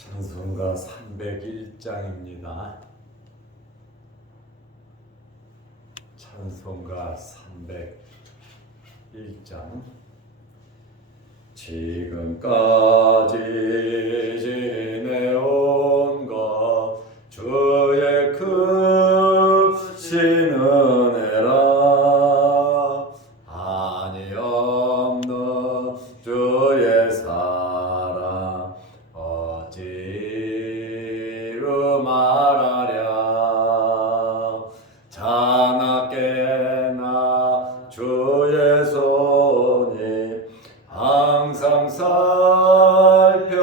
찬송가 301장입니다. 찬송가 301장. 지금까지 지내온 것 주의 크신 은혜라. 한이 없는 주의 사랑 어찌로 말하랴. 자나깨나 주의 손이 항상 살펴주시고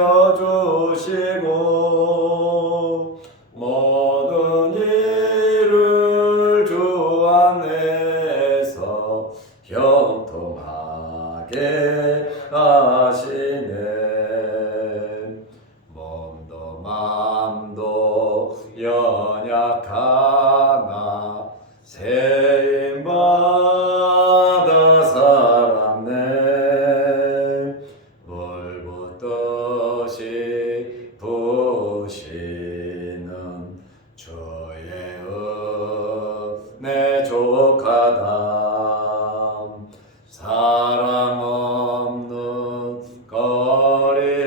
모든 일을 주 안에서 형통하게 하시네. 몸도 맘도 연약하나 세임받아 살았네. 물 붓듯이 부으시는 주의 은혜 족하다. 사람 없는 거리에나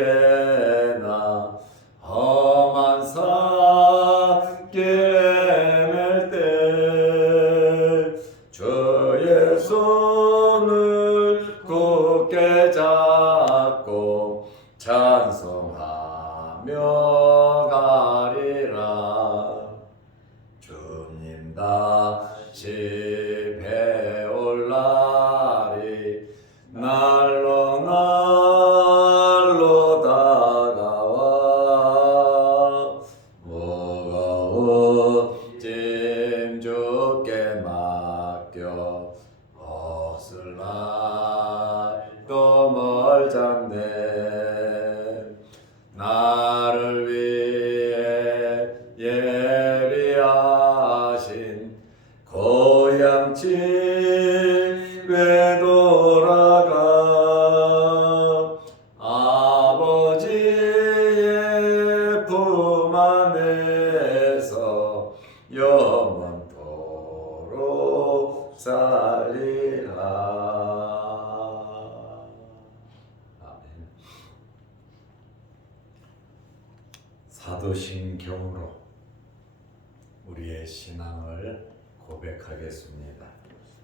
험한 산길 헤맬 때 주의 손을 굳게 잡고 찬송하며 가리라. 주님 다시 배올 날이 날로 다가와. 무거운 짐 주께 맡겨 벗을 날도 멀잖네. 나를 위해 예비하신 고향 집에 돌아가. 아버지의 품 안에서 영원토록 살리라. 아멘. 사도신경으로 우리의 신앙을 고백하겠습니다.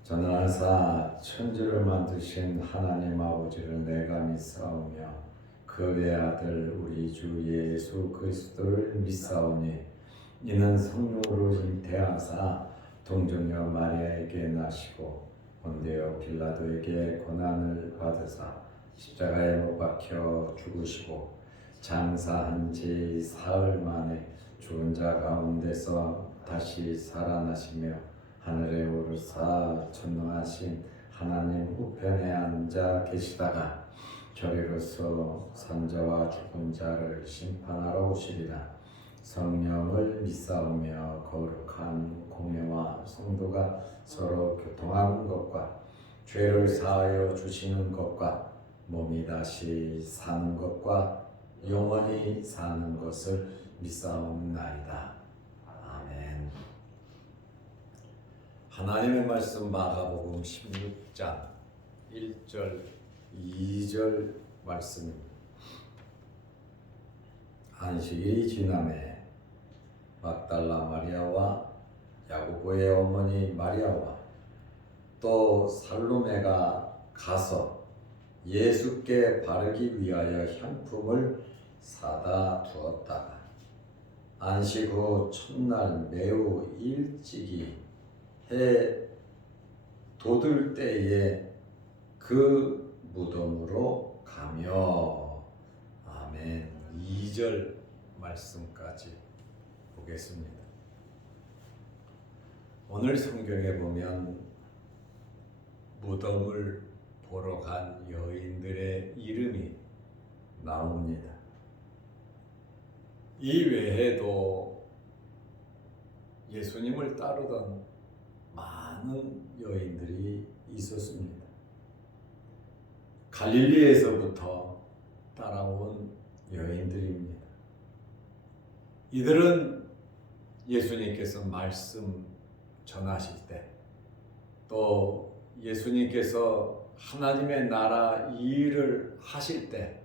저는 항상 천지를 만드신 하나님 아버지를 내가 믿사오며 그 외아들 우리 주 예수 그리스도를 믿사오니 이는 성령으로 잉태하사 동정녀 마리아에게 나시고 본디오 빌라도에게 고난을 받으사 십자가에 못 박혀 죽으시고 장사한 지 사흘 만에 죽은 자 가운데서 다시 살아나시며 하늘에 오르사 전능하신 하나님 우편에 앉아 계시다가 저리로서 산자와 죽은 자를 심판하러 오시리라. 성령을 믿사오며 거룩한 공회와 성도가 서로 교통하는 것과 죄를 사하여 주시는 것과 몸이 다시 사는 것과 영원히 사는 것을 믿사옵나이다. 아멘. 하나님의 말씀 마가복음 16장 1절 2절 말씀입니다. 안식일이 지남에 막달라 마리아와 야고보의 어머니 마리아와 또 살로메가 가서 예수께 바르기 위하여 향품을 사다 두었다가 안식 후 첫날 매우 일찍이 해 돋을 때에 그 무덤으로 가며. 아멘. 2절 말씀까지 보겠습니다. 오늘 성경에 보면 무덤을 보러 간 여인들의 이름이 나옵니다. 이 외에도 예수님을 따르던 많은 여인들이 있었습니다. 갈릴리에서부터 따라온 여인들입니다. 이들은 예수님께서 말씀 전하실 때, 또 예수님께서 하나님의 나라 일을 하실 때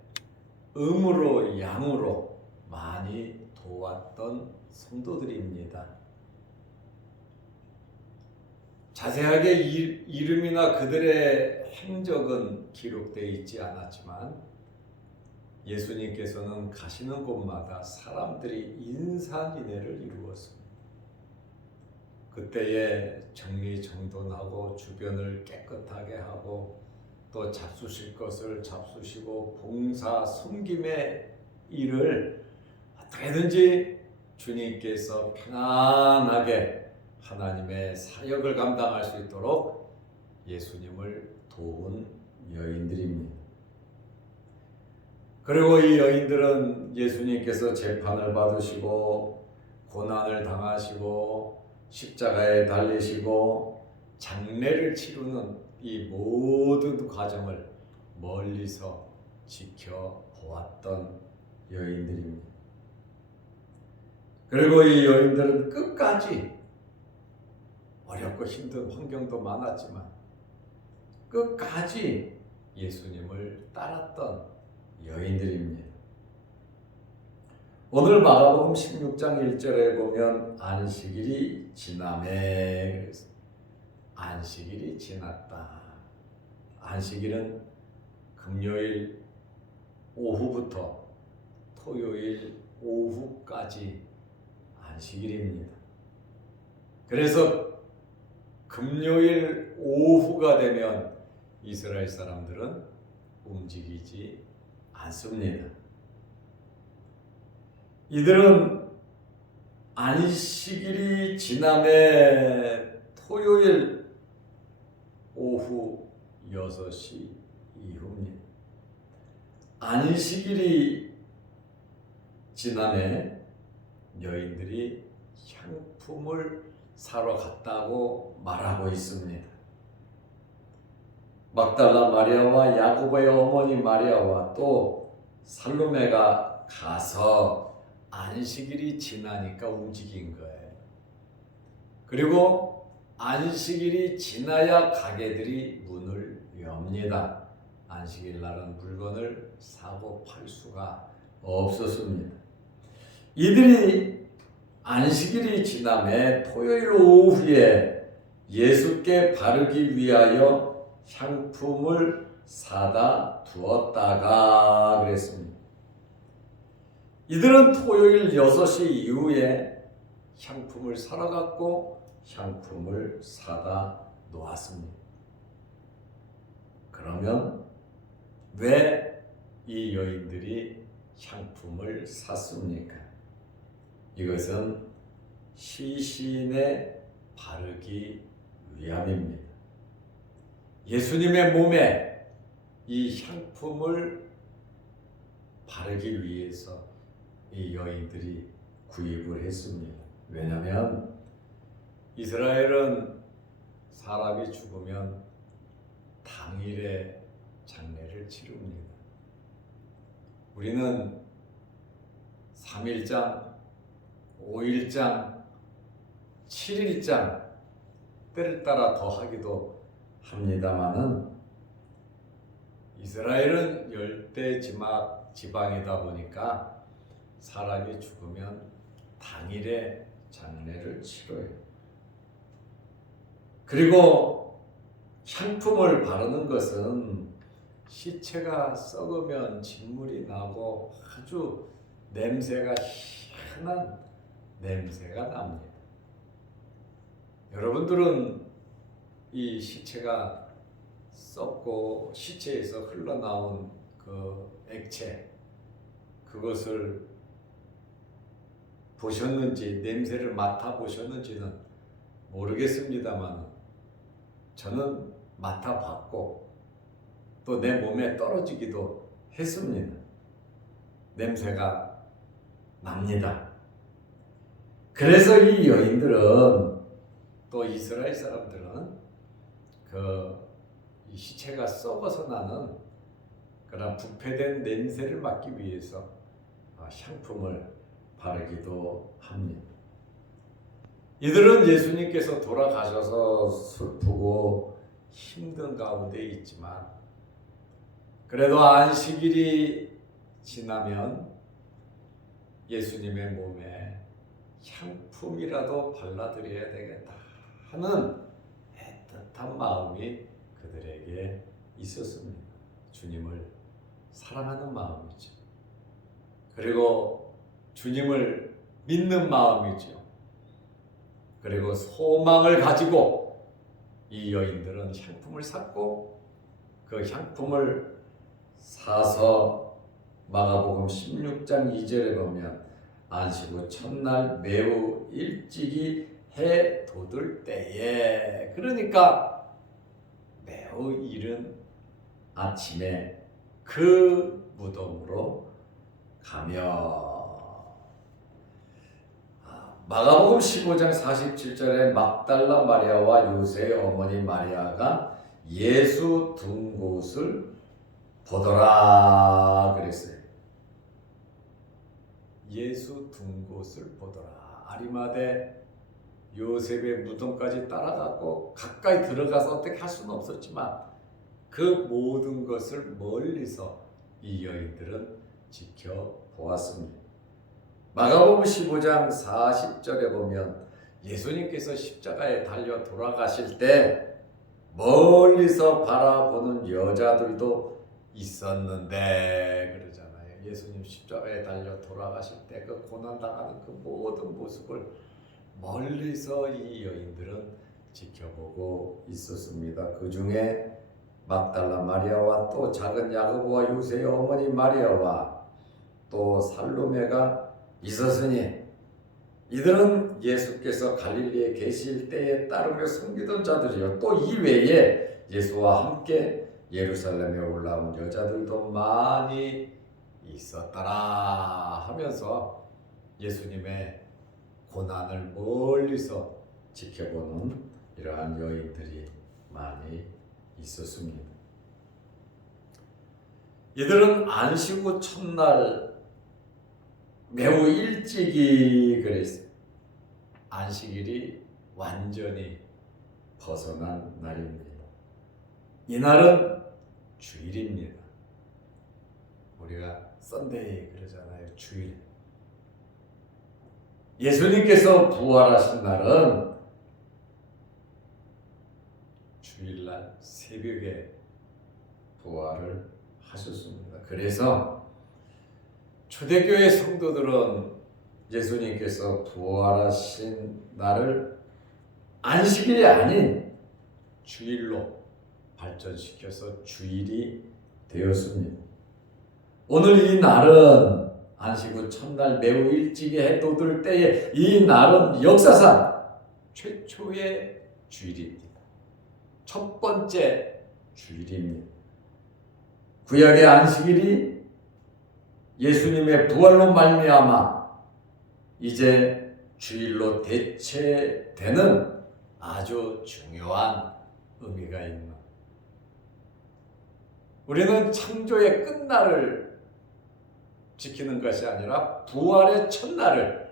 음으로 양으로 많이 도왔던 성도들입니다. 자세하게 이름이나 그들의 행적은 기록되어 있지 않았지만 예수님께서는 가시는 곳마다 사람들이 인산인해를 이루었습니다. 그때에 정리정돈하고 주변을 깨끗하게 하고 또 잡수실 것을 잡수시고 봉사 섬김의 일을 어떻게든지 주님께서 편안하게 하나님의 사역을 감당할 수 있도록 예수님을 도운 여인들입니다. 그리고 이 여인들은 예수님께서 재판을 받으시고 고난을 당하시고 십자가에 달리시고 장례를 치르는 이 모든 과정을 멀리서 지켜보았던 여인들입니다. 그리고 이 여인들은 끝까지 어렵고 힘든 환경도 많았지만 끝까지 예수님을 따랐던 여인들입니다. 오늘 마가복음 16장 1절에 보면 안식일이 지나매, 안식일이 지났다. 안식일은 금요일 오후부터 토요일 오후까지 안식일입니다. 그래서 금요일 오후가 되면 이스라엘 사람들은 움직이지 않습니다. 이들은 안식일이 지남에 토요일 오후 6시 이후입니다. 안식일이 지남에 여인들이 향품을 사러 갔다고 말하고 있습니다. 막달라 마리아와 야고보의 어머니 마리아와 또 살로메가 가서 안식일이 지나니까 움직인 거예요. 그리고 안식일이 지나야 가게들이 문을 엽니다. 안식일 날은 물건을 사고 팔 수가 없었습니다. 이들이 안식일이 지남에 토요일 오후에 예수께 바르기 위하여 향품을 사다 두었다가 그랬습니다. 이들은 토요일 6시 이후에 향품을 사러 갔고 향품을 사다 놓았습니다. 그러면 왜 이 여인들이 향품을 샀습니까? 이것은 시신에 바르기 위함입니다. 예수님의 몸에 이 향품을 바르기 위해서 이 여인들이 구입을 했습니다. 왜냐하면 이스라엘은 사람이 죽으면 당일에 장례를 치릅니다. 우리는 3일장, 5일장, 7일장 때를 따라 더 하기도 합니다마는 이스라엘은 열대 지방이다 보니까 사람이 죽으면 당일에 장례를 치러요. 그리고 향품을 바르는 것은 시체가 썩으면 진물이 나고 아주 냄새가 희한한 냄새가 납니다. 여러분들은 이 시체가 썩고 시체에서 흘러나온 그 액체, 그것을 보셨는지 냄새를 맡아보셨는지는 모르겠습니다만 저는 맡아봤고 또 내 몸에 떨어지기도 했습니다. 냄새가 납니다. 그래서 이 여인들은 또 이스라엘 사람들은 이 시체가 썩어서 나는 그런 부패된 냄새를 맡기 위해서 향품을 바르기도 합니다. 이들은 예수님께서 돌아가셔서 슬프고 힘든 가운데 있지만 그래도 안식일이 지나면 예수님의 몸에 향품이라도 발라드려야 되겠다 하는 애틋한 마음이 그들에게 있었습니다. 주님을 사랑하는 마음이죠. 그리고 주님을 믿는 마음이죠. 그리고 소망을 가지고 이 여인들은 향품을 샀고 그 향품을 사서 마가복음 16장 2절에 보면 안식 후 첫날 매우 일찍이 해 돋을 때에, 그러니까 매우 이른 아침에 그 무덤으로 가며, 마가복음 15장 47절에 막달라 마리아와 요새의 어머니 마리아가 예수 둔 곳을 보더라 그랬어요. 예수 둔 곳을 보더라. 아리마대 요셉의 무덤까지 따라가고 가까이 들어가서 어떻게 할 수는 없었지만 그 모든 것을 멀리서 이 여인들은 지켜보았습니다. 마가복음 15장 40절에 보면 예수님께서 십자가에 달려 돌아가실 때 멀리서 바라보는 여자들도 있었는데 그러잖아요. 예수님 십자가에 달려 돌아가실 때 그 고난당하는 그 모든 모습을 멀리서 이 여인들은 지켜보고 있었습니다. 그 중에 막달라 마리아와 또 작은 야고보와 요새의 어머니 마리아와 또 살로메가 있었으니 이들은 예수께서 갈릴리에 계실 때에 따르며 섬기던 자들이요 또 이외에 예수와 함께 예루살렘에 올라온 여자들도 많이 있었더라 하면서 예수님의 고난을 멀리서 지켜보는 이러한 여인들이 많이 있었습니다. 이들은 안식 후 첫날 매우 일찍이 그랬어요. 안식일이 완전히 벗어난 날입니다. 이날은 주일입니다. 우리가 썬데이 그러잖아요. 주일. 예수님께서 부활하신 날은 주일날 새벽에 부활을 하셨습니다. 그래서 초대교회 성도들은 예수님께서 부활하신 날을 안식일이 아닌 주일로 발전시켜서 주일이 되었습니다. 오늘 이 날은 안식 후 첫날 매우 일찍이 해 돋을 때에 이 날은 역사상 최초의 주일입니다. 첫 번째 주일입니다. 구약의 안식일이 예수님의 부활로 말미암아 이제 주일로 대체되는 아주 중요한 의미가 있는, 우리는 창조의 끝날을 지키는 것이 아니라 부활의 첫날을,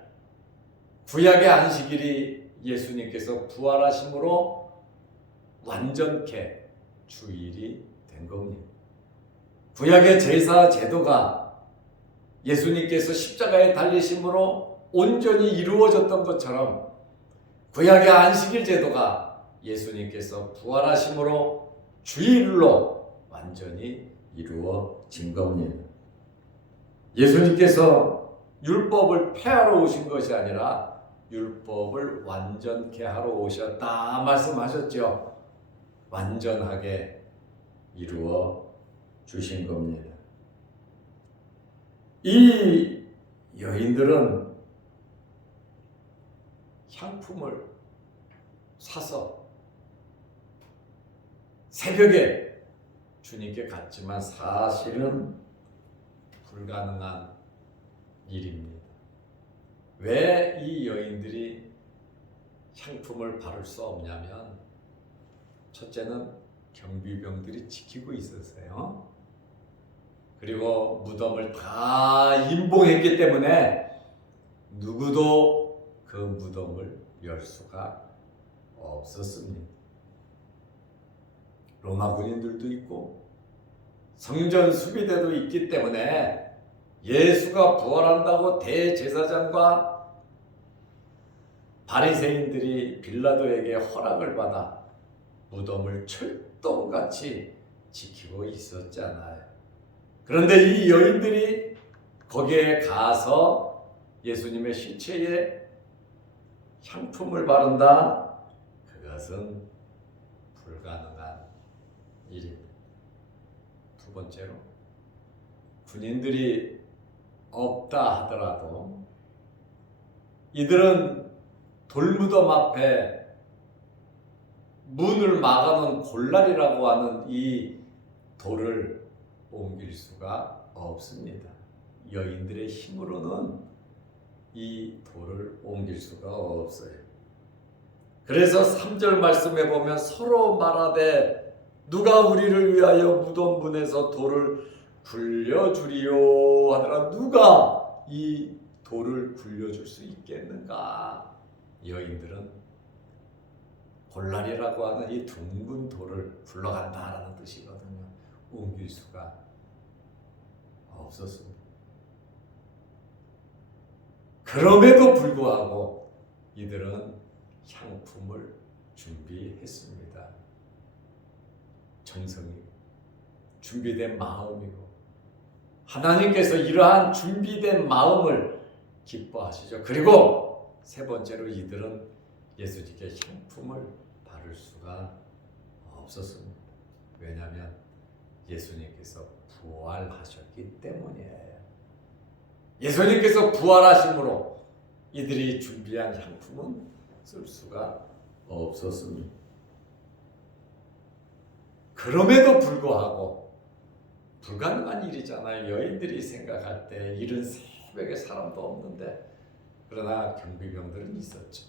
구약의 안식일이 예수님께서 부활하심으로 완전케 주일이 된 겁니다. 구약의 제사 제도가 예수님께서 십자가에 달리심으로 온전히 이루어졌던 것처럼 구약의 안식일 제도가 예수님께서 부활하심으로 주일로 완전히 이루어진 겁니다. 예수님께서 율법을 폐하러 오신 것이 아니라 율법을 완전케 하러 오셨다 말씀하셨죠. 완전하게 이루어 주신 겁니다. 이 여인들은 향품을 사서 새벽에 주님께 갔지만 사실은 불가능한 일입니다. 왜 이 여인들이 향품을 바를 수 없냐면 첫째는 경비병들이 지키고 있었어요. 그리고 무덤을 다 임봉했기 때문에 누구도 그 무덤을 열 수가 없었습니다. 로마 군인들도 있고 성전 수비대도 있기 때문에 예수가 부활한다고 대제사장과 바리새인들이 빌라도에게 허락을 받아 무덤을 철동같이 지키고 있었잖아요. 그런데 이 여인들이 거기에 가서 예수님의 시체에 향품을 바른다? 그것은 불가능한 일입니다. 두 번째로, 군인들이 없다 하더라도 이들은 돌무덤 앞에 문을 막아놓은 골날이라고 하는 이 돌을 옮길 수가 없습니다. 여인들의 힘으로는 이 돌을 옮길 수가 없어요. 그래서 3절 말씀에 보면 서로 말하되 누가 우리를 위하여 무덤 문에서 돌을 굴려주리요 하더라. 누가 이 돌을 굴려줄 수 있겠는가? 여인들은 골날이라고 하는 이 둥근 돌을 굴러간다라는 뜻이거든요. 옮길 수가 없었습니다. 그럼에도 불구하고 이들은 향품을 준비했습니다. 정성이 준비된 마음이고 하나님께서 이러한 준비된 마음을 기뻐하시죠. 그리고 세 번째로 이들은 예수님께 향품을 바를 수가 없었습니다. 왜냐하면 예수님께서 부활하셨기 때문이에요. 예수님께서 부활하심으로 이들이 준비한 향품은 쓸 수가 없었습니다. 그럼에도 불구하고 불가능한 일이잖아요. 여인들이 생각할 때 이른 새벽에 사람도 없는데, 그러나 경비병들은 있었죠.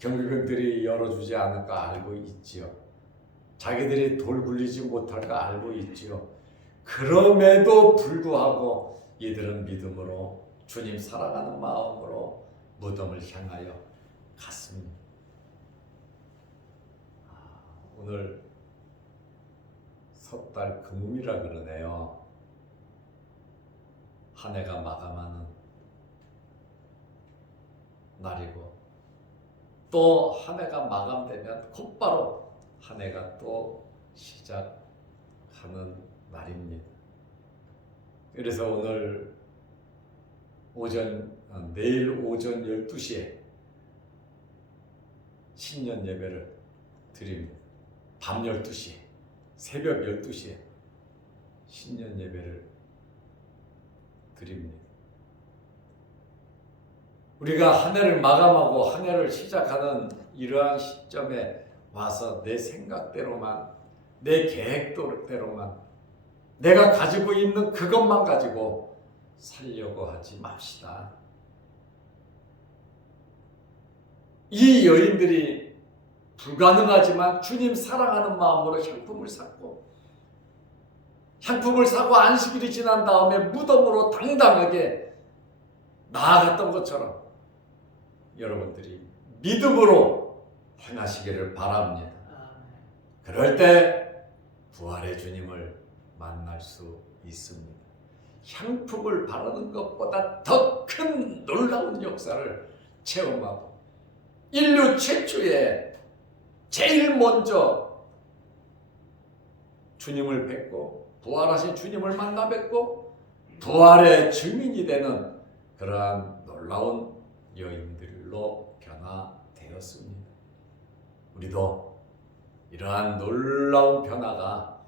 경비병들이 열어주지 않을까 알고 있지요. 자기들이 돌 굴리지 못할까 알고 있지요. 그럼에도 불구하고 이들은 믿음으로 주님 사랑하는 마음으로 무덤을 향하여 갔습니다. 오늘 섣달 금음이라 그러네요. 한 해가 마감하는 날이고 또 한 해가 마감되면 곧바로 한 해가 또 시작하는 날입니다. 그래서 오늘 내일 오전 12시에 신년 예배를 드립니다. 밤 12시에, 새벽 12시에 신년 예배를 드립니다. 우리가 한 해를 마감하고 한 해를 시작하는 이러한 시점에 와서 내 생각대로만, 내 계획대로만, 내가 가지고 있는 그것만 가지고 살려고 하지 맙시다. 이 여인들이 불가능하지만 주님 사랑하는 마음으로 향품을 샀고, 향품을 사고 안식일이 지난 다음에 무덤으로 당당하게 나아갔던 것처럼 여러분들이 믿음으로 행하시기를 바랍니다. 그럴 때 부활의 주님을 만날 수 있습니다. 향품을 바르는 것보다 더 큰 놀라운 역사를 체험하고 인류 최초에 제일 먼저 주님을 뵙고 부활하신 주님을 만나 뵙고 부활의 증인이 되는 그러한 놀라운 여인들로 변화되었습니다. 우리도 이러한 놀라운 변화가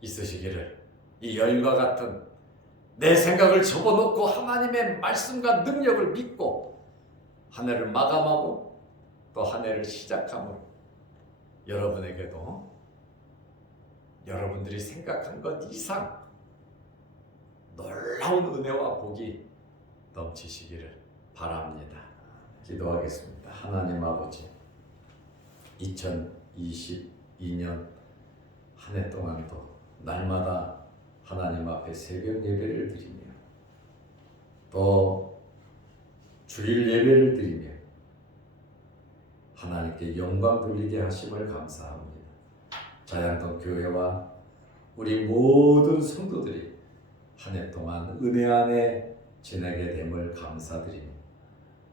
있으시기를, 이 여인과 같은 내 생각을 접어놓고 하나님의 말씀과 능력을 믿고 한 해를 마감하고 또 한 해를 시작함으로 여러분에게도 여러분들이 생각한 것 이상 놀라운 은혜와 복이 넘치시기를 바랍니다. 기도하겠습니다. 하나님 아버지, 2022년 한 해 동안도 날마다 하나님 앞에 새벽 예배를 드리며 또 주일 예배를 드리며 하나님께 영광 돌리게 하심을 감사합니다. 자양동 교회와 우리 모든 성도들이 한 해 동안 은혜 안에 지내게 됨을 감사드리며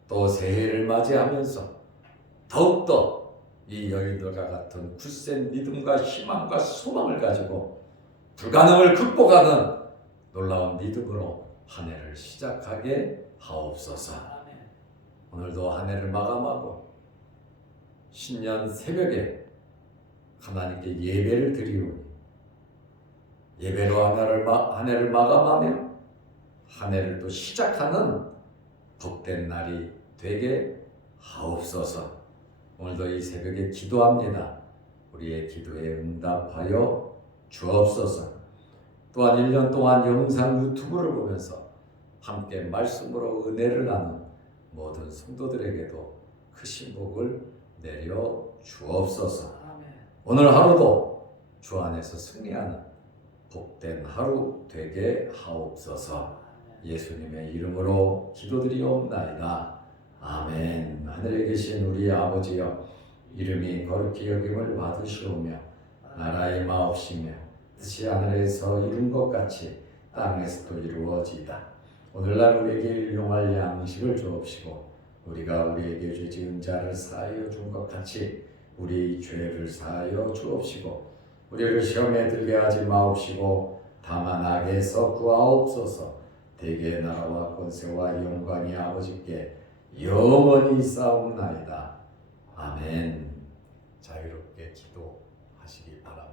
또 새해를 맞이하면서 더욱더 이 여인들과 같은 굳센 믿음과 희망과 소망을 가지고 불가능을 극복하는 놀라운 믿음으로 한 해를 시작하게 하옵소서. 오늘도 한 해를 마감하고 신년 새벽에 하나님께 예배를 드리오니 예배로 한 해를 마감하며 한 해를 또 시작하는 복된 날이 되게 하옵소서. 오늘도 이 새벽에 기도합니다. 우리의 기도에 응답하여 주옵소서. 또한 1년 동안 영상 유튜브를 보면서 함께 말씀으로 은혜를 나눈 모든 성도들에게도 크신 복을 내려 주옵소서. 오늘 하루도 주 안에서 승리하는 복된 하루 되게 하옵소서. 예수님의 이름으로 기도드리옵나이다. 아멘. 하늘에 계신 우리 아버지여, 이름이 거룩히 여김을 받으시오며 나라의 마옵시며 뜻이 하늘에서 이룬 것 같이 땅에서도 이루어지이다. 오늘날 우리에게 일용할 양식을 주옵시고 우리가 우리에게 죄 지은 자를 사하여 준 것 같이 우리 죄를 사하여 주옵시고 우리를 시험에 들게 하지 마옵시고 다만 악에서 구하옵소서. 대개의 나라와 권세와 영광이 아버지께 영원히 싸움나이다. 아멘. 자유롭게 기도하시기 바랍니다.